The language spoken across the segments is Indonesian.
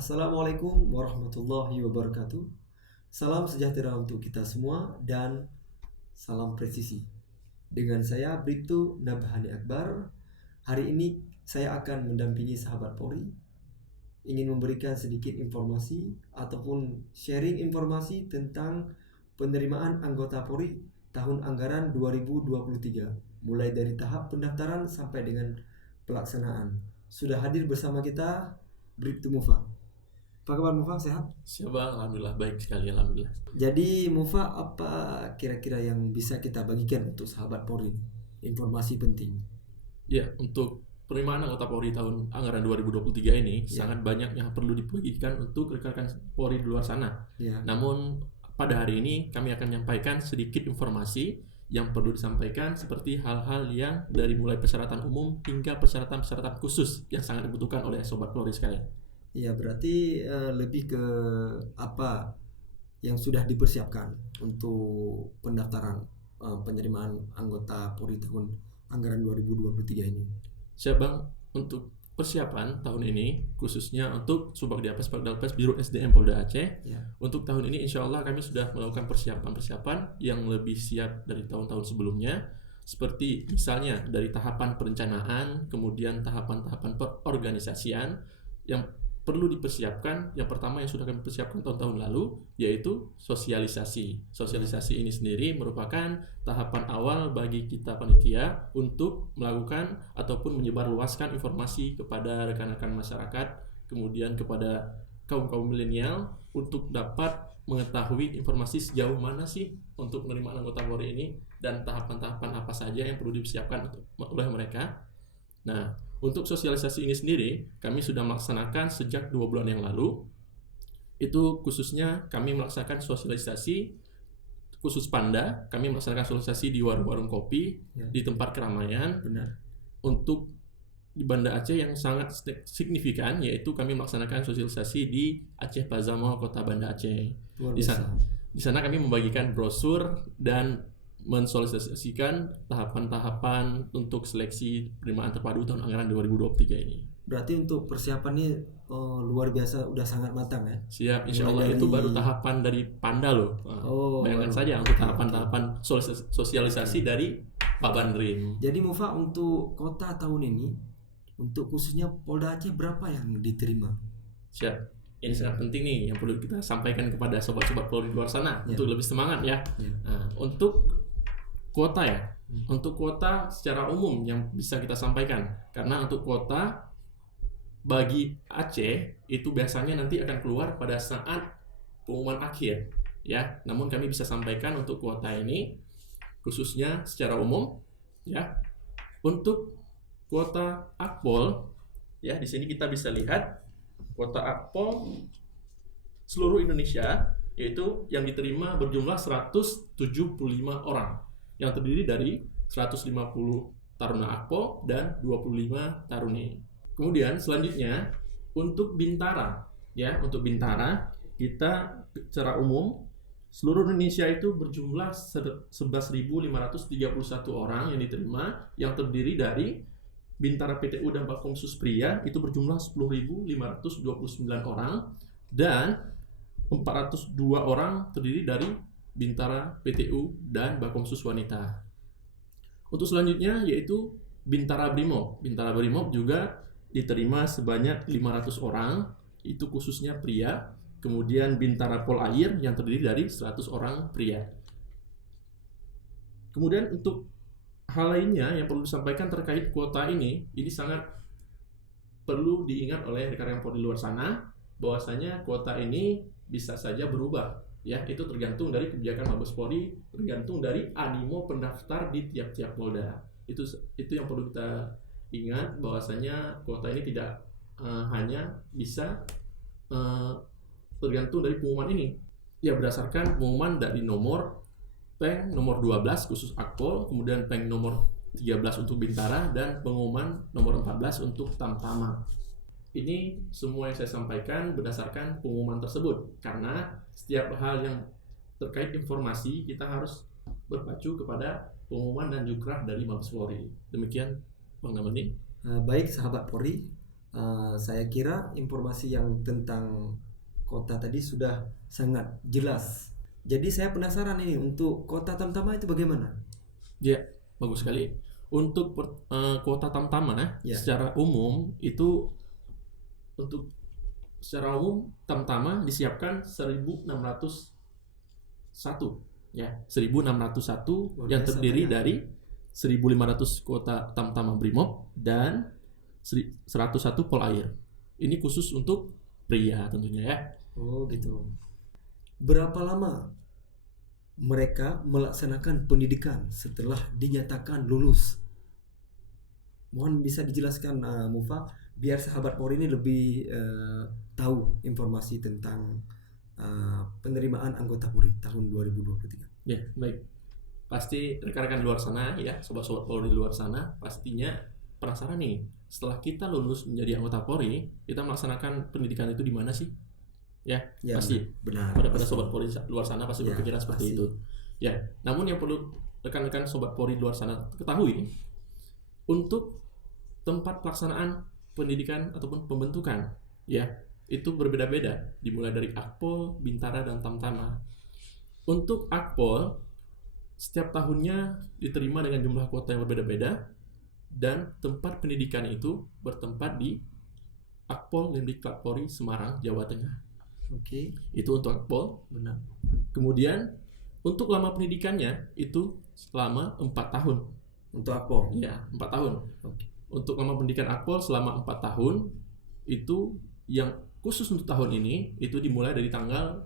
Assalamualaikum warahmatullahi wabarakatuh. Salam sejahtera untuk kita semua dan salam presisi. Dengan saya Bribtu Nabhani Akbar. Hari ini saya akan mendampingi sahabat Polri, ingin memberikan sedikit informasi ataupun sharing informasi tentang penerimaan anggota Polri tahun anggaran 2023, mulai dari tahap pendaftaran sampai dengan pelaksanaan. Sudah hadir bersama kita Bribtu Mufa. Apa kabar Mufa, sehat? Siap bang, alhamdulillah baik sekali, alhamdulillah. Jadi Mufa, apa kira-kira yang bisa kita bagikan untuk sahabat Polri? Informasi penting. Ya, untuk penerimaan anggota Polri tahun anggaran 2023 ini sangat banyak yang perlu dibagikan untuk rekan-rekan Polri di luar sana. Namun pada hari ini kami akan menyampaikan sedikit informasi yang perlu disampaikan, seperti hal-hal yang dari mulai persyaratan umum hingga persyaratan-persyaratan khusus yang sangat dibutuhkan oleh sobat Polri sekalian. Ya, berarti lebih ke apa yang sudah dipersiapkan untuk pendaftaran penerimaan anggota Polri tahun anggaran 2023 ini. Siap bang, untuk persiapan tahun ini khususnya untuk Subagdiapes Biro SDM Polda Aceh, untuk tahun ini insya Allah kami sudah melakukan persiapan yang lebih siap dari tahun-tahun sebelumnya, seperti misalnya dari tahapan perencanaan, kemudian tahapan-tahapan perorganisasian yang perlu dipersiapkan. Yang pertama yang sudah kami persiapkan tahun-tahun lalu yaitu sosialisasi. Sosialisasi ini sendiri merupakan tahapan awal bagi kita panitia untuk melakukan ataupun menyebarluaskan informasi kepada rekan-rekan masyarakat, kemudian kepada kaum milenial untuk dapat mengetahui informasi sejauh mana sih untuk menerima anggota Polri ini dan tahapan-tahapan apa saja yang perlu dipersiapkan oleh mereka. Nah, untuk sosialisasi ini sendiri kami sudah melaksanakan sejak 2 bulan yang lalu. Itu khususnya kami melaksanakan sosialisasi khusus Panda. Kami melaksanakan sosialisasi di warung-warung kopi, di tempat keramaian. Untuk di Banda Aceh yang sangat signifikan, yaitu kami melaksanakan sosialisasi di Aceh Plaza Mall Kota Banda Aceh. Di sana kami membagikan brosur dan mensosialisasikan tahapan-tahapan untuk seleksi penerimaan terpadu tahun anggaran 2023 ini. Berarti untuk persiapannya luar biasa, udah sangat matang ya? Siap, insya Allah itu baru tahapan dari Panda loh. Bayangkan saja untuk tahapan-tahapan sosialisasi dari Pak Bandrin. Jadi Mufa, untuk kota tahun ini, untuk khususnya Polda Aceh berapa yang diterima? Siap. Ini sangat penting nih yang perlu kita sampaikan kepada sobat-sobat Polri di luar sana untuk lebih semangat ya. Nah, untuk kuota untuk kuota secara umum yang bisa kita sampaikan, karena untuk kuota bagi Aceh itu biasanya nanti akan keluar pada saat pengumuman akhir ya. Namun kami bisa sampaikan untuk kuota ini khususnya secara umum ya. Untuk kuota Akpol ya, di sini kita bisa lihat kuota Akpol seluruh Indonesia yaitu yang diterima berjumlah 175 orang, yang terdiri dari 150 taruna Akpol dan 25 taruni. Kemudian selanjutnya untuk Bintara ya, untuk Bintara kita secara umum seluruh Indonesia itu berjumlah 11.531 orang yang diterima, yang terdiri dari Bintara PTU dan Bakomsus Pria itu berjumlah 10.529 orang, dan 402 orang terdiri dari Bintara PTU dan Bakomsus Wanita. Untuk selanjutnya yaitu Bintara Brimob. Bintara Brimob juga diterima sebanyak 500 orang, itu khususnya pria. Kemudian Bintara Polair yang terdiri dari 100 orang pria. Kemudian untuk hal lainnya yang perlu disampaikan terkait kuota ini sangat perlu diingat oleh rekan-rekan Polri di luar sana, bahwasanya kuota ini bisa saja berubah ya. Itu tergantung dari kebijakan Mabes Polri, tergantung dari animo pendaftar di tiap-tiap polda. Itu yang perlu kita ingat, bahwasanya kuota ini tidak hanya bisa tergantung dari pengumuman ini ya, berdasarkan pengumuman dari nomor Peng nomor 12 khusus Akpol, kemudian Peng nomor 13 untuk Bintara, dan pengumuman nomor 14 untuk Tamtama. Ini semua yang saya sampaikan berdasarkan pengumuman tersebut, karena setiap hal yang terkait informasi kita harus berpacu kepada pengumuman dan jukrah dari Mabes Polri. Demikian Bang Namanin. Baik sahabat Polri, Saya kira informasi yang tentang kota tadi sudah sangat jelas. Jadi saya penasaran ini untuk kota Tamtama itu bagaimana? Ya, bagus sekali. Untuk kota Tamtama secara umum itu Tamtama disiapkan 1601 ya, 1601 yang terdiri dari 1500 kota Tamtama Brimob dan 101 Polair. Ini khusus untuk pria tentunya ya. Oh gitu. Berapa lama mereka melaksanakan pendidikan setelah dinyatakan lulus? Mohon bisa dijelaskan Mufa, biar sahabat Polri ini lebih tahu informasi tentang penerimaan anggota Polri tahun 2023. Ya, baik. Pasti rekan-rekan di luar sana ya, sobat-sobat Polri di luar sana pastinya penasaran nih. Setelah kita lulus menjadi anggota Polri, kita melaksanakan pendidikan itu di mana sih? Ya pasti benar. Pada sobat Polri luar sana pasti berpikiran seperti itu. Ya, namun yang perlu rekan-rekan sobat Polri luar sana ketahui, untuk tempat pelaksanaan pendidikan ataupun pembentukan, ya itu berbeda-beda, dimulai dari Akpol, Bintara, dan Tamtama. Untuk Akpol, setiap tahunnya diterima dengan jumlah kuota yang berbeda-beda, dan tempat pendidikan itu bertempat di Akpol Limdiklat Polri Semarang, Jawa Tengah. Oke. Itu untuk Akpol. Benar. Kemudian untuk lama pendidikannya itu selama 4 tahun. Untuk Akpol? Ya, 4 tahun. Oke. Untuk lama pendidikan Akpol selama 4 tahun itu yang khusus untuk tahun ini itu dimulai dari tanggal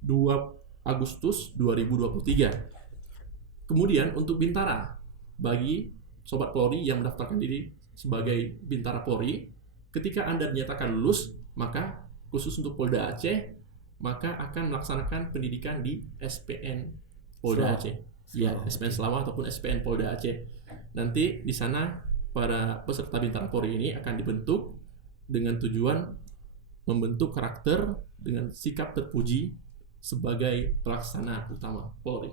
2 Agustus 2023. Kemudian untuk Bintara, bagi sobat Polri yang mendaftarkan diri sebagai Bintara Polri, ketika Anda dinyatakan lulus, maka khusus untuk Polda Aceh, maka akan melaksanakan pendidikan di SPN Polda Aceh. Ya, SPN Selama ataupun SPN Polda Aceh. Nanti di sana para peserta Bintara Polri ini akan dibentuk dengan tujuan membentuk karakter dengan sikap terpuji sebagai pelaksana utama Polri.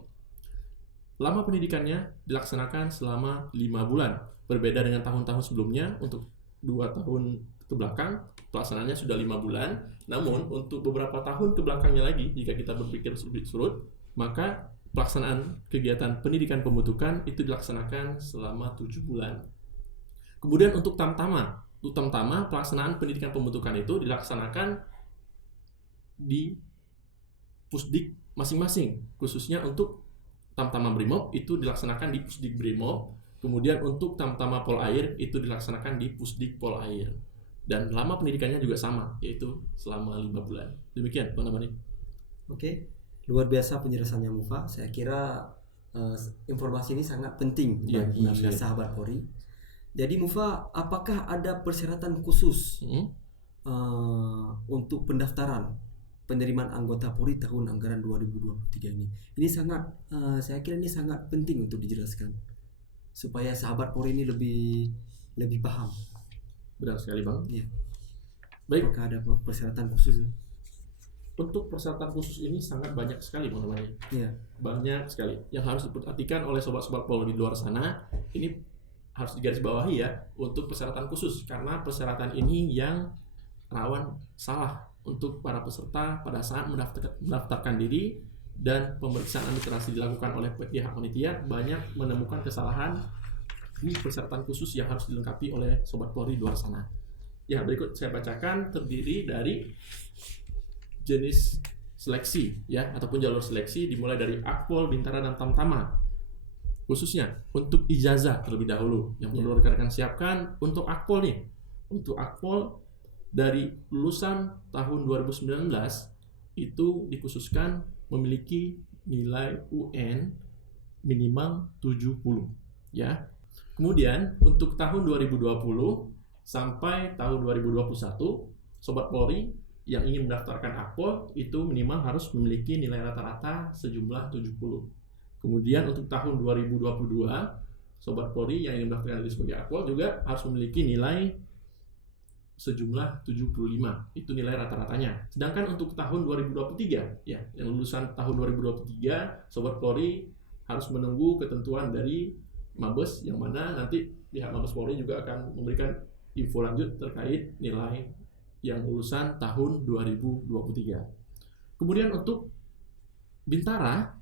Lama pendidikannya dilaksanakan selama 5 bulan. Berbeda dengan tahun-tahun sebelumnya, untuk 2 tahun ke belakang pelaksanaannya sudah 5 bulan. Namun untuk beberapa tahun ke belakangnya lagi, jika kita berpikir surut, maka pelaksanaan kegiatan pendidikan pembentukan itu dilaksanakan selama 7 bulan. Kemudian untuk Tamtama, pelaksanaan pendidikan pembentukan itu dilaksanakan di Pusdik masing-masing. Khususnya untuk Tamtama Brimob itu dilaksanakan di Pusdik Brimob. Kemudian untuk Tamtama Polair itu dilaksanakan di Pusdik Polair. Dan lama pendidikannya juga sama, yaitu selama 5 bulan. Demikian, Pak Nabani. Oke, luar biasa penjelasannya Mufa. Saya kira informasi ini sangat penting bagi sahabat Polri. Jadi Mufa, apakah ada persyaratan khusus untuk pendaftaran penerimaan anggota Polri tahun anggaran 2023 ini? Ini sangat, saya kira ini sangat penting untuk dijelaskan supaya sahabat Polri ini lebih paham. Benar sekali, Bang. Ya. Baik. Apakah ada persyaratan khusus? Untuk persyaratan khusus ini sangat banyak sekali, Bang namanya. Ya. Banyak sekali yang harus diperhatikan oleh sobat-sobat Polri di luar sana. Ini harus digarisbawahi ya, untuk persyaratan khusus, karena persyaratan ini yang rawan salah untuk para peserta pada saat mendaftarkan diri dan pemeriksaan administrasi dilakukan oleh pihak panitia. Banyak menemukan kesalahan di persyaratan khusus yang harus dilengkapi oleh sobat Polri di luar sana. Ya, berikut saya bacakan, terdiri dari jenis seleksi ya, ataupun jalur seleksi, dimulai dari Akpol, Bintara, dan Tamtama. Khususnya untuk ijazah terlebih dahulu yang perlu rekan-rekan siapkan. Untuk Akpol nih, untuk Akpol dari lulusan tahun 2019 itu dikhususkan memiliki nilai UN minimal 70 ya. Kemudian untuk tahun 2020 sampai tahun 2021, sobat Polri yang ingin mendaftarkan Akpol itu minimal harus memiliki nilai rata-rata sejumlah 70. Kemudian untuk tahun 2022, sobat Polri yang ingin mendaftarkan diri sebagai Akpol juga harus memiliki nilai sejumlah 75. Itu nilai rata-ratanya. Sedangkan untuk tahun 2023 ya, yang lulusan tahun 2023, sobat Polri harus menunggu ketentuan dari Mabes, yang mana nanti pihak Mabes Polri juga akan memberikan info lanjut terkait nilai yang lulusan tahun 2023. Kemudian untuk Bintara,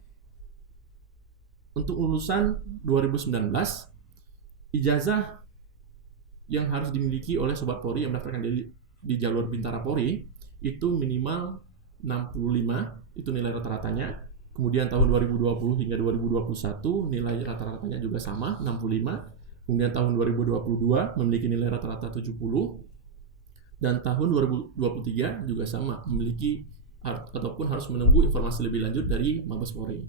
untuk lulusan 2019, ijazah yang harus dimiliki oleh Sobat Polri yang mendaftarkan diri di jalur Bintara Polri itu minimal 65, itu nilai rata-ratanya. Kemudian tahun 2020 hingga 2021 nilai rata-ratanya juga sama, 65. Kemudian tahun 2022 memiliki nilai rata-rata 70. Dan tahun 2023 juga sama, memiliki ataupun harus menunggu informasi lebih lanjut dari Mabes Polri.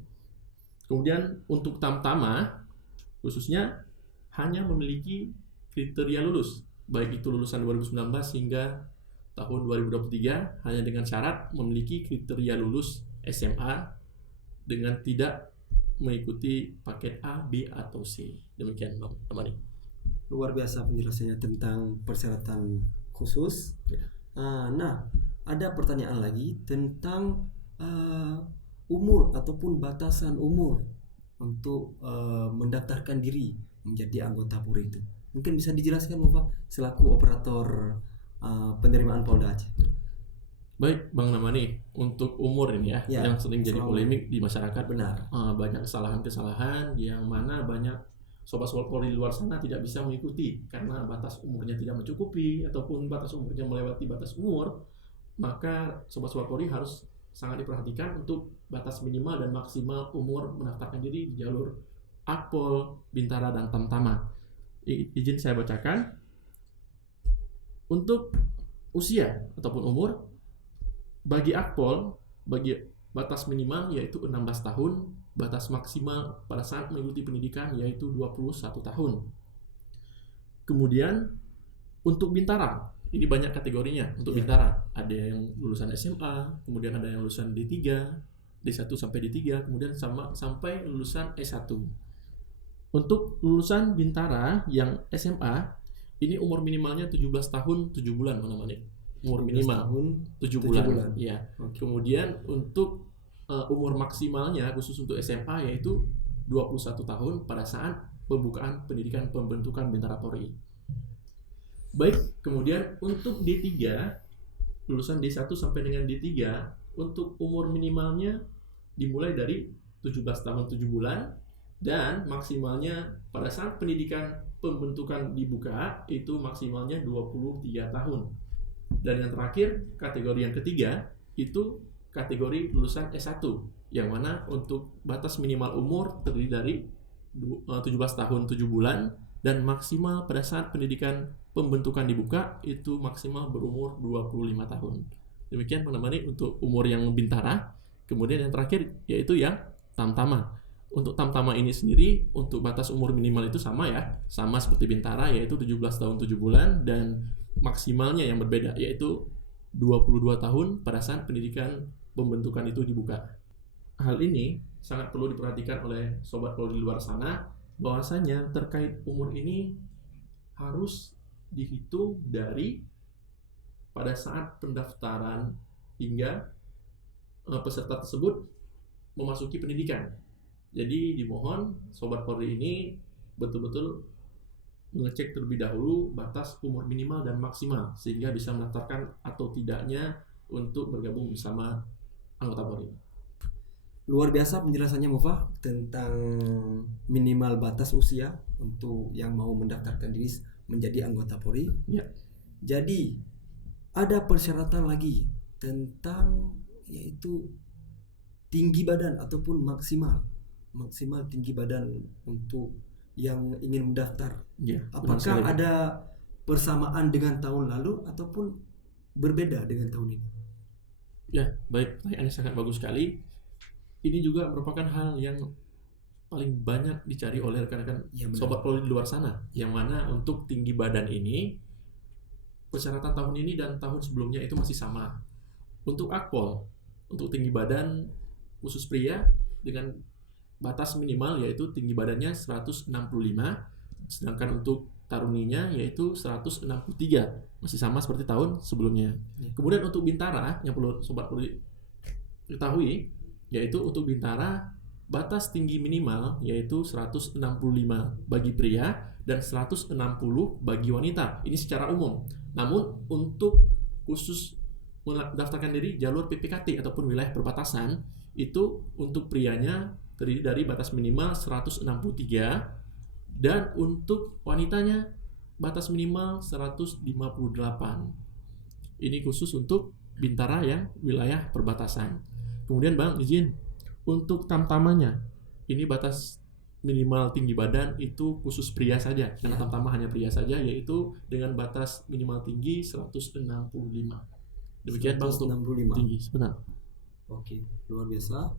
Kemudian untuk Tamtama khususnya hanya memiliki kriteria lulus, baik itu lulusan 2019 hingga tahun 2023 hanya dengan syarat memiliki kriteria lulus SMA dengan tidak mengikuti paket A, B, atau C. Demikian Bang Amani. Luar biasa penjelasannya tentang persyaratan khusus. Ya. Nah, ada pertanyaan lagi tentang umur ataupun batasan umur untuk mendaftarkan diri menjadi anggota Polri itu. Mungkin bisa dijelaskan Bapak selaku operator penerimaan Polda Aceh. Baik Bang Namani, untuk umur ini ya yang sering jadi polemik di masyarakat. Benar. Banyak kesalahan-kesalahan yang mana banyak sobat-sobat Polri di luar sana tidak bisa mengikuti karena batas umurnya tidak mencukupi ataupun batas umurnya melewati batas umur. Maka sobat-sobat Polri harus sangat diperhatikan untuk batas minimal dan maksimal umur mendaftarkan diri di jalur Akpol, Bintara, dan Tamtama. Izin saya bacakan. Untuk usia ataupun umur, bagi Akpol, bagi batas minimal yaitu 16 tahun, batas maksimal pada saat mengikuti pendidikan yaitu 21 tahun. Kemudian untuk Bintara, ini banyak kategorinya. Untuk Bintara, ada yang lulusan SMA, kemudian ada yang lulusan D3, D1 sampai D3, kemudian sampai lulusan S1. Untuk lulusan Bintara yang SMA, ini umur minimalnya 17 tahun 7 bulan mana-mana. Umur minimal tahun 7 bulan. Ya. Okay. Kemudian untuk umur maksimalnya khusus untuk SMA yaitu 21 tahun pada saat pembukaan pendidikan pembentukan Bintara Polri. Baik, kemudian untuk D3, lulusan D1 sampai dengan D3, untuk umur minimalnya dimulai dari 17 tahun 7 bulan dan maksimalnya pada saat pendidikan pembentukan dibuka itu maksimalnya 23 tahun. Dan yang terakhir, kategori yang ketiga itu kategori lulusan S1 yang mana untuk batas minimal umur terdiri dari 17 tahun 7 bulan dan maksimal pada saat pendidikan pembentukan dibuka itu maksimal berumur 25 tahun. Demikian menemani untuk umur yang Bintara. Kemudian yang terakhir yaitu yang Tamtama. Untuk Tamtama ini sendiri untuk batas umur minimal itu sama ya, sama seperti Bintara yaitu 17 tahun 7 bulan dan maksimalnya yang berbeda yaitu 22 tahun pada saat pendidikan pembentukan itu dibuka. Hal ini sangat perlu diperhatikan oleh sobat Polri di luar sana bahwasanya terkait umur ini harus dihitung dari pada saat pendaftaran hingga peserta tersebut memasuki pendidikan. Jadi dimohon sobat Polri ini betul-betul mengecek terlebih dahulu batas umur minimal dan maksimal sehingga bisa mendaftarkan atau tidaknya untuk bergabung bersama anggota Polri. Luar biasa penjelasannya Mufa tentang minimal batas usia untuk yang mau mendaftarkan diri menjadi anggota Polri. Ya. Jadi ada persyaratan lagi tentang yaitu tinggi badan ataupun maksimal tinggi badan untuk yang ingin mendaftar. Ya, apakah ada persamaan dengan tahun lalu ataupun berbeda dengan tahun ini? Ya, baik. Pertanyaannya sangat bagus sekali. Ini juga merupakan hal yang paling banyak dicari oleh rekan-rekan sobat Polri di luar sana. Yang mana untuk tinggi badan ini persyaratan tahun ini dan tahun sebelumnya itu masih sama. Untuk Akpol, untuk tinggi badan khusus pria dengan batas minimal yaitu tinggi badannya 165, sedangkan untuk taruninya yaitu 163, masih sama seperti tahun sebelumnya. Kemudian untuk Bintara yang perlu sobat Polri ketahui yaitu untuk Bintara batas tinggi minimal yaitu 165 bagi pria dan 160 bagi wanita. Ini secara umum. Namun untuk khusus mendaftarkan diri jalur PPKT ataupun wilayah perbatasan, itu untuk prianya terdiri dari batas minimal 163 dan untuk wanitanya batas minimal 158. Ini khusus untuk Bintara yang wilayah perbatasan. Kemudian Bang izin untuk tamtamannya, ini batas minimal tinggi badan itu khusus pria saja, karena tamtama hanya pria saja, yaitu dengan batas minimal tinggi 165. Demikian Bang untuk tinggi. Benar. Oke, luar biasa.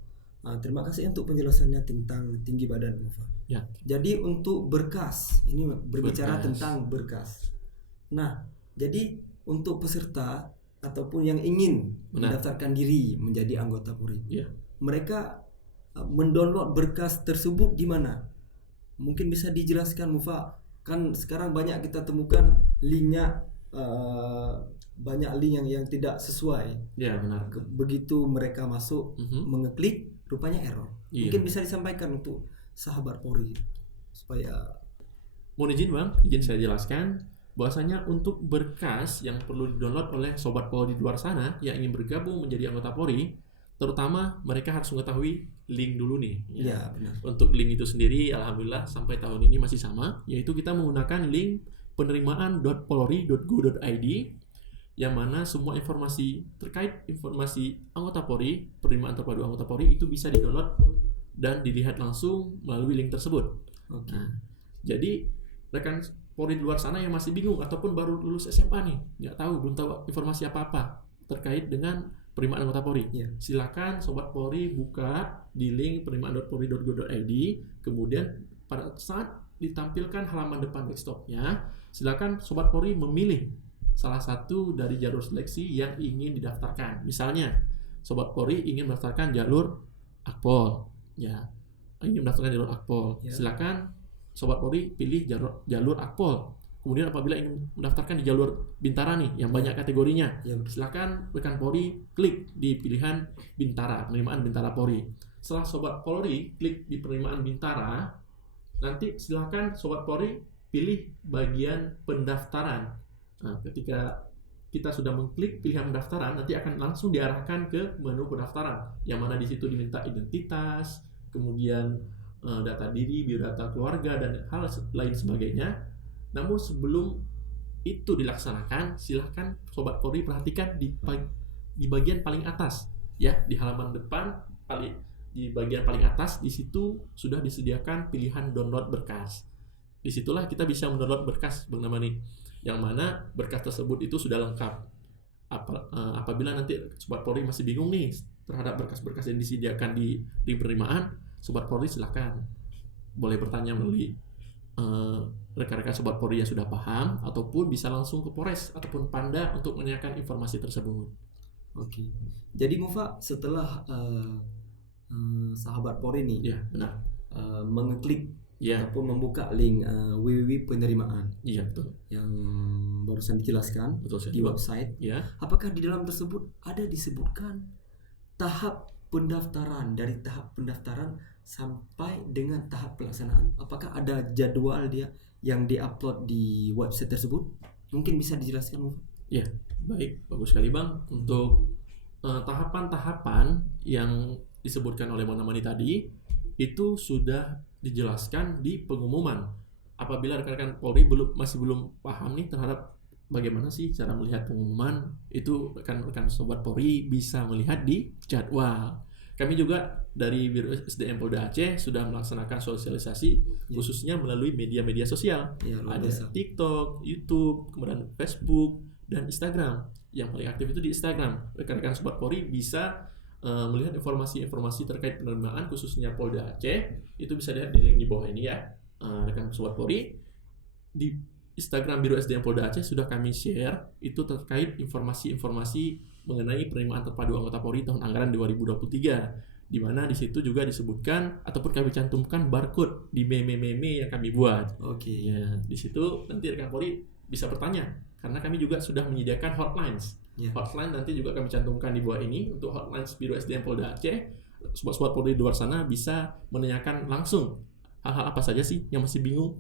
Terima kasih untuk penjelasannya tentang tinggi badan, Mufa. Ya. Jadi untuk berkas, ini berbicara tentang berkas. Nah, jadi untuk peserta ataupun yang ingin mendaftarkan diri menjadi anggota Polri, mereka mendownload berkas tersebut di mana? Mungkin bisa dijelaskan, Mufa. Kan sekarang banyak kita temukan linknya, banyak link yang tidak sesuai. Ya, benar. Begitu mereka masuk mengeklik, rupanya error. Mungkin bisa disampaikan untuk sahabat Polri supaya. Mohon izin Bang, izin saya jelaskan bahwasanya untuk berkas yang perlu didownload oleh sobat Polri di luar sana yang ingin bergabung menjadi anggota Polri, terutama mereka harus mengetahui link dulu nih. Ya, benar. Untuk link itu sendiri, alhamdulillah sampai tahun ini masih sama, yaitu kita menggunakan link penerimaan.polri.go.id, yang mana semua informasi terkait informasi anggota Polri, penerimaan terpadu anggota Polri itu bisa di-download dan dilihat langsung melalui link tersebut. Okay. Nah, jadi rekan Polri di luar sana yang masih bingung ataupun baru lulus SMA nih, belum tahu informasi apa-apa terkait dengan penerimaan anggota Polri. Silakan sobat Polri buka di link penerimaan.polri.go.id, kemudian pada saat ditampilkan halaman depan desktopnya, silakan sobat Polri memilih salah satu dari jalur seleksi yang ingin didaftarkan. Misalnya, sobat Polri ingin mendaftarkan jalur Akpol, ingin mendaftarkan jalur Akpol. Silakan sobat Polri pilih jalur Akpol. Kemudian apabila ingin mendaftarkan di jalur Bintara nih, yang banyak kategorinya, silakan rekan Polri klik di pilihan Bintara, penerimaan Bintara Polri. Setelah sobat Polri klik di penerimaan Bintara, nanti silakan sobat Polri pilih bagian pendaftaran. Nah, ketika kita sudah mengklik pilihan pendaftaran, nanti akan langsung diarahkan ke menu pendaftaran, yang mana di situ diminta identitas, kemudian data diri, biodata keluarga, dan hal lain sebagainya. Namun sebelum itu dilaksanakan, silahkan sobat Polri perhatikan di bagian paling atas, di halaman depan di bagian paling atas, di situ sudah disediakan pilihan download berkas. Disitulah kita bisa mendownload berkas Bang Namani, yang mana berkas tersebut itu sudah lengkap. Apabila nanti sobat Polri masih bingung nih terhadap berkas-berkas yang disediakan di penerimaan, sobat Polri silakan boleh bertanya melalui rekan-rekan sobat Polri yang sudah paham, ataupun bisa langsung ke Polres ataupun Panda untuk menanyakan informasi tersebut. Oke. Jadi Mufa, setelah sahabat Polri nih mengeklik ataupun membuka link www.penerimaan, betul, yang barusan dijelaskan di website, apakah di dalam tersebut ada disebutkan tahap pendaftaran, dari tahap pendaftaran sampai dengan tahap pelaksanaan? Apakah ada jadwal dia yang diupload di website tersebut? Mungkin bisa dijelaskan, Mufa? Ya, baik, bagus sekali Bang. Untuk tahapan-tahapan yang disebutkan oleh Bang Namani tadi, itu sudah dijelaskan di pengumuman. Apabila rekan-rekan Polri masih belum paham nih terhadap bagaimana sih cara melihat pengumuman, itu rekan-rekan sobat Polri bisa melihat di jadwal. Kami juga dari Biro SDM Polda Aceh sudah melaksanakan sosialisasi khususnya melalui media-media sosial. Ada TikTok, YouTube, kemudian Facebook, dan Instagram. Yang paling aktif itu di Instagram. Rekan-rekan sobat Polri bisa melihat informasi-informasi terkait penerimaan khususnya Polda Aceh. Itu bisa dilihat di link di bawah ini rekan sobat Polri. Di Instagram Biro SDM Polda Aceh sudah kami share itu terkait informasi-informasi mengenai penerimaan terpadu anggota Polri tahun anggaran 2023, di mana di situ juga disebutkan ataupun kami cantumkan barcode di meme-meme yang kami buat. Di situ nanti rekan Polri bisa bertanya, karena kami juga sudah menyediakan hotlines. Hotline nanti juga kami cantumkan di bawah ini untuk hotlines Biro SDM Polda Aceh. sobat-sobat Polri di luar sana bisa menanyakan langsung hal-hal apa saja sih yang masih bingung,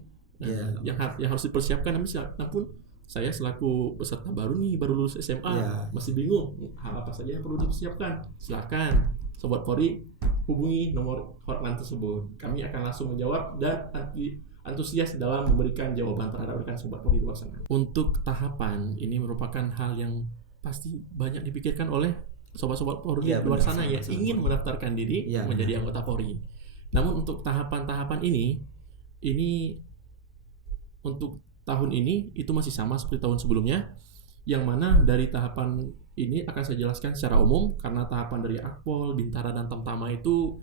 yang harus dipersiapkan. Namun saya selaku peserta baru nih, baru lulus SMA, masih bingung hal apa saja yang perlu dipersiapkan. Silakan sobat Polri hubungi nomor hotline tersebut. Kami akan langsung menjawab dan antusias dalam memberikan jawaban terhadap rekan sobat Polri di luar sana. Untuk tahapan ini merupakan hal yang pasti banyak dipikirkan oleh sobat-sobat Polri di luar sana yang ingin mendaftarkan diri menjadi anggota Polri. Namun untuk tahapan-tahapan ini untuk tahun ini itu masih sama seperti tahun sebelumnya, yang mana dari tahapan ini akan saya jelaskan secara umum karena tahapan dari Akpol, Bintara, dan Tamtama itu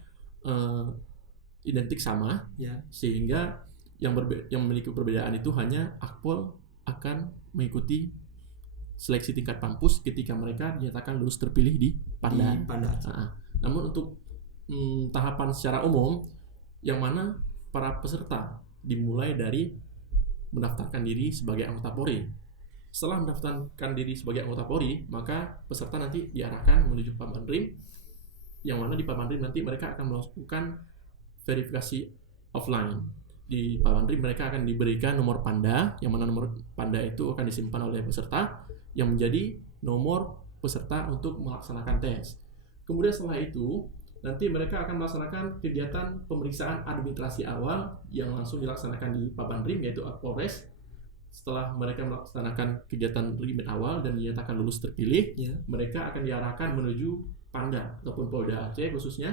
identik sama, sehingga yang memiliki perbedaan itu hanya Akpol akan mengikuti seleksi tingkat kampus ketika mereka dinyatakan lulus terpilih di Panda. Namun untuk tahapan secara umum, yang mana para peserta dimulai dari mendaftarkan diri sebagai anggota Polri. Setelah mendaftarkan diri sebagai anggota Polri, maka peserta nanti diarahkan menuju Papandrim, yang mana di Papandrim nanti mereka akan melakukan verifikasi offline. Di Papandrim mereka akan diberikan nomor Panda, yang mana nomor Panda itu akan disimpan oleh peserta, yang menjadi nomor peserta untuk melaksanakan tes. Kemudian setelah itu, nanti mereka akan melaksanakan kegiatan pemeriksaan administrasi awal yang langsung dilaksanakan di Papandrim, yaitu Polres. Setelah mereka melaksanakan kegiatan limit awal dan dinyatakan lulus terpilih, mereka akan diarahkan menuju Panda ataupun Polda Aceh khususnya.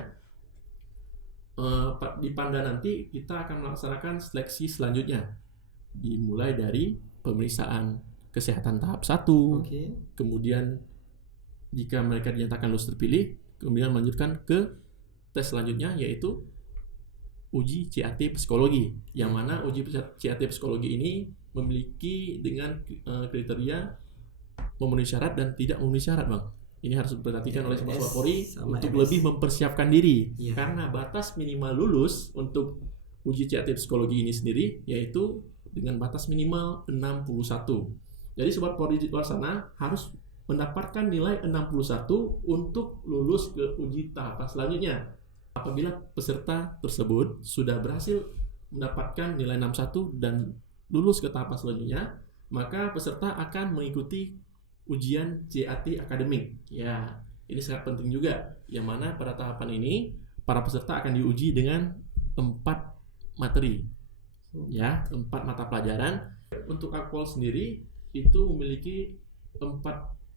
Di Panda nanti kita akan melaksanakan seleksi selanjutnya, dimulai dari pemeriksaan kesehatan tahap 1, kemudian jika mereka dinyatakan lulus terpilih, kemudian melanjutkan ke tes selanjutnya, yaitu uji CAT psikologi, yang mana uji CAT psikologi ini memiliki dengan kriteria memenuhi syarat dan tidak memenuhi syarat, Bang. Ini harus diperhatikan oleh sobat Polri untuk lebih mempersiapkan diri, karena batas minimal lulus untuk uji CAT psikologi ini sendiri yaitu dengan batas minimal 61. Jadi sobat Polri di luar sana harus mendapatkan nilai 61 untuk lulus ke uji tahapan selanjutnya. Apabila peserta tersebut sudah berhasil mendapatkan nilai 61 dan lulus ke tahapan selanjutnya, maka peserta akan mengikuti ujian CAT akademik. Ya, ini sangat penting juga, yang mana pada tahapan ini para peserta akan diuji dengan 4 materi. Ya, 4 mata pelajaran. Untuk Akpol sendiri itu memiliki 4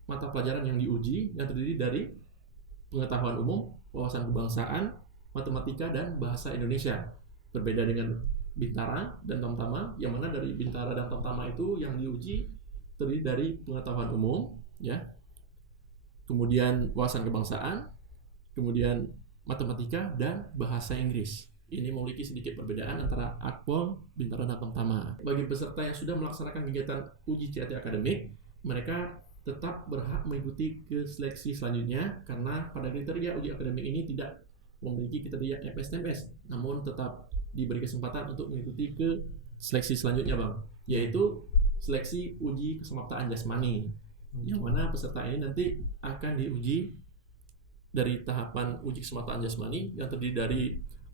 mata pelajaran yang diuji, yang terdiri dari pengetahuan umum, wawasan kebangsaan, matematika, dan bahasa Indonesia. Berbeda dengan Bintara dan Tamtama, yang mana dari Bintara dan Tamtama itu yang diuji terdiri dari pengetahuan umum, ya, kemudian wawasan kebangsaan, kemudian matematika, dan bahasa Inggris. Ini memiliki sedikit perbedaan antara Akpol, Bintara, dan Tamtama. Bagi peserta yang sudah melaksanakan kegiatan uji CAT akademik, mereka tetap berhak mengikuti ke seleksi selanjutnya, karena pada kriteria uji akademik ini tidak memiliki kriteria MPS-TMS, namun tetap diberi kesempatan untuk mengikuti ke seleksi selanjutnya, Bang, yaitu seleksi uji kesemaptaan jasmani, yang mana peserta ini nanti akan diuji dari tahapan uji kesemaptaan jasmani yang terdiri dari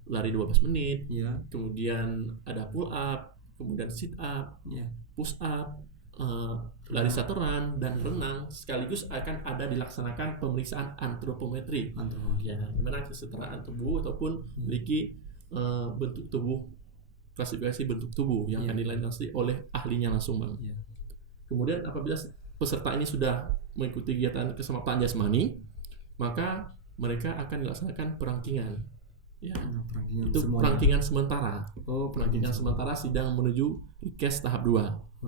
lari 12 menit, kemudian ada pull up, kemudian sit up, push up, lari saturan, dan renang, sekaligus akan ada dilaksanakan pemeriksaan antropometri, ya, dimana kesetaraan tubuh ataupun memiliki bentuk tubuh, klasifikasi bentuk tubuh yang akan dinilai nanti oleh ahlinya langsung, Bang. Kemudian apabila peserta ini sudah mengikuti kegiatan kesemaptaan jasmani, maka mereka akan dilaksanakan perankingan. Ya, itu perankingan sementara. Perankingan sementara sidang menuju Rikes tahap 2.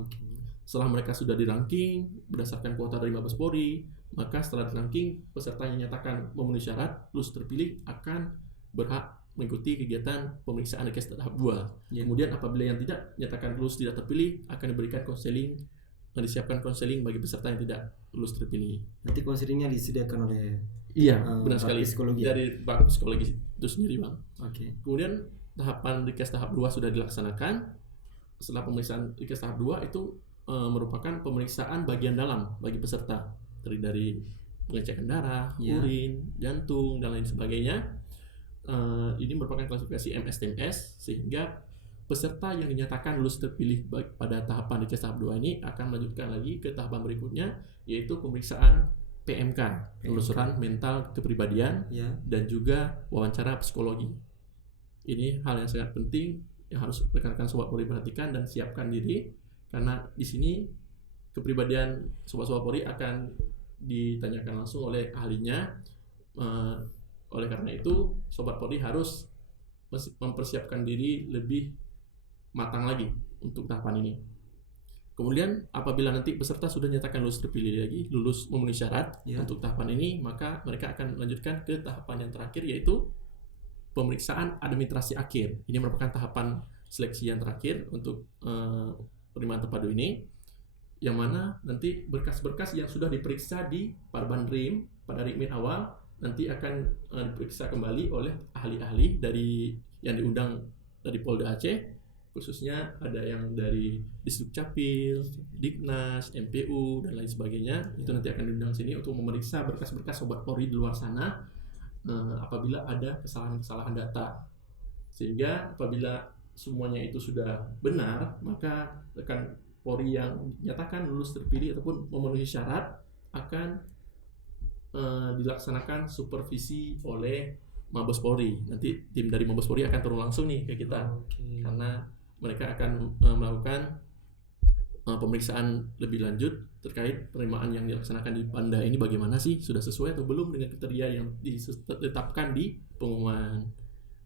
Setelah mereka sudah di-ranking berdasarkan kuota dari Mabes Polri, maka setelah di-ranking peserta yang dinyatakan memenuhi syarat lulus terpilih akan berhak mengikuti kegiatan pemeriksaan Rikes tahap 2. Kemudian apabila yang tidak dinyatakan lulus tidak terpilih, akan diberikan konseling, disiapkan konseling bagi peserta yang tidak lulus terpilih. Nanti konselingnya disediakan oleh benar sekali psikologi, dari Bak Psikologi itu sendiri, Bang. Kemudian tahapan Rikes tahap 2 sudah dilaksanakan. Setelah pemeriksaan Rikes tahap 2 itu merupakan pemeriksaan bagian dalam bagi peserta, terdiri dari pengecekan darah, urin, jantung, dan lain sebagainya. ini merupakan klasifikasi MSTMS, sehingga peserta yang dinyatakan lulus terpilih pada tahapan di tahap 2 ini akan melanjutkan lagi ke tahapan berikutnya, yaitu pemeriksaan PMK, penelusuran mental kepribadian, dan juga wawancara psikologi. Ini hal yang sangat penting yang harus rekan-rekan Sobat Polri perhatikan dan siapkan diri, karena di sini kepribadian Sobat-Sobat Polri akan ditanyakan langsung oleh ahlinya. Oleh karena itu, Sobat Polri harus mempersiapkan diri lebih matang lagi untuk tahapan ini. Kemudian apabila nanti peserta sudah nyatakan lulus terpilih lagi, lulus memenuhi syarat untuk tahapan ini, maka mereka akan melanjutkan ke tahapan yang terakhir, yaitu pemeriksaan administrasi akhir. Ini merupakan tahapan seleksi yang terakhir untuk penerimaan terpadu ini, yang mana nanti berkas-berkas yang sudah diperiksa di Parbanrim pada Rikmin awal nanti akan diperiksa kembali oleh ahli-ahli yang diundang dari Polda Aceh, khususnya ada yang dari Disdukcapil, Diknas, MPU, dan lain sebagainya. Itu nanti akan diundang sini untuk memeriksa berkas-berkas Sobat Polri di luar sana apabila ada kesalahan-kesalahan data. Sehingga apabila semuanya itu sudah benar, maka rekan Polri yang nyatakan lulus terpilih ataupun memenuhi syarat akan dilaksanakan supervisi oleh Mabes Polri. Nanti tim dari Mabes Polri akan turun langsung nih ke kita, karena mereka akan melakukan pemeriksaan lebih lanjut terkait penerimaan yang dilaksanakan di Panda ini bagaimana sih, sudah sesuai atau belum dengan kriteria yang ditetapkan di pengumuman.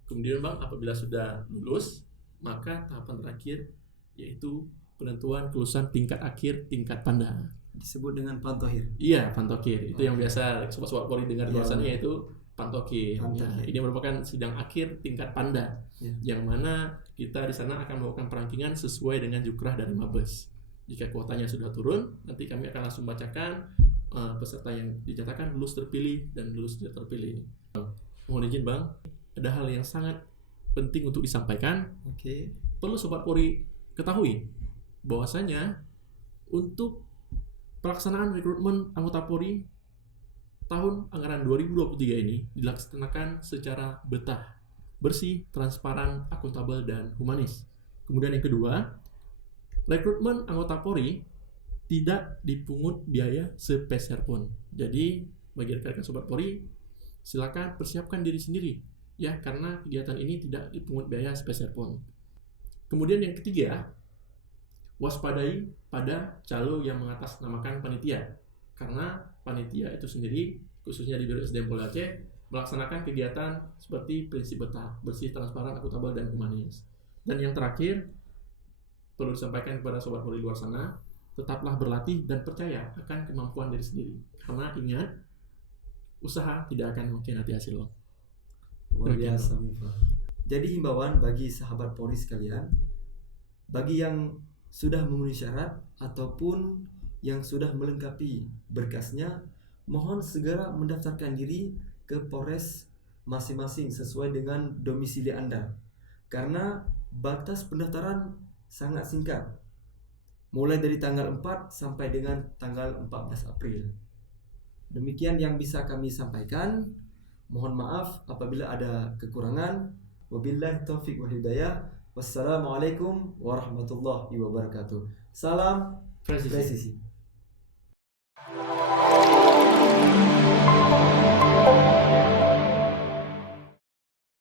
Kemudian Bang, apabila sudah lulus, maka tahapan terakhir yaitu penentuan kelulusan tingkat akhir tingkat Panda. Disebut dengan Pantokir. Iya, Pantokir. Itu yang biasa Sobat-Sobat Polri dengar di luar sana, yaitu Pantokir. Ya, ini merupakan sidang akhir tingkat Panda, yang mana kita di sana akan melakukan perankingan sesuai dengan jukrah dari Mabes. Jika kuotanya sudah turun, nanti kami akan langsung bacakan peserta yang dinyatakan lulus terpilih dan lulus tidak terpilih. Mohon izin Bang, ada hal yang sangat penting untuk disampaikan. Perlu Sobat Polri ketahui bahwasanya untuk pelaksanaan rekrutmen anggota Polri tahun anggaran 2023 ini dilaksanakan secara betah, bersih, transparan, akuntabel, dan humanis. Kemudian yang kedua, rekrutmen anggota Polri tidak dipungut biaya sepeser pun. Jadi bagi rekan-rekan Sobat Polri, silakan persiapkan diri sendiri ya, karena kegiatan ini tidak dipungut biaya sepeser pun. Kemudian yang ketiga, waspadai pada calo yang mengatasnamakan panitia, karena panitia itu sendiri, khususnya di Biro SDM Polda Aceh, melaksanakan kegiatan seperti prinsip betah, bersih, transparan, akuntabel, dan humanis. Dan yang terakhir, perlu disampaikan kepada Sobat Polri luar sana, tetaplah berlatih dan percaya akan kemampuan diri sendiri. Karena ingat, usaha tidak akan mengkhianati hasil. Luar biasa. Jadi himbauan bagi sahabat Polri sekalian, bagi yang sudah memenuhi syarat ataupun yang sudah melengkapi berkasnya, mohon segera mendaftarkan diri ke Polres masing-masing sesuai dengan domisili Anda. Karena batas pendaftaran sangat singkat, mulai dari tanggal 4 sampai dengan tanggal 14 April. Demikian yang bisa kami sampaikan. Mohon maaf apabila ada kekurangan. Wabillahi taufiq wal hidayah. Wassalamualaikum warahmatullahi wabarakatuh. Salam presisi.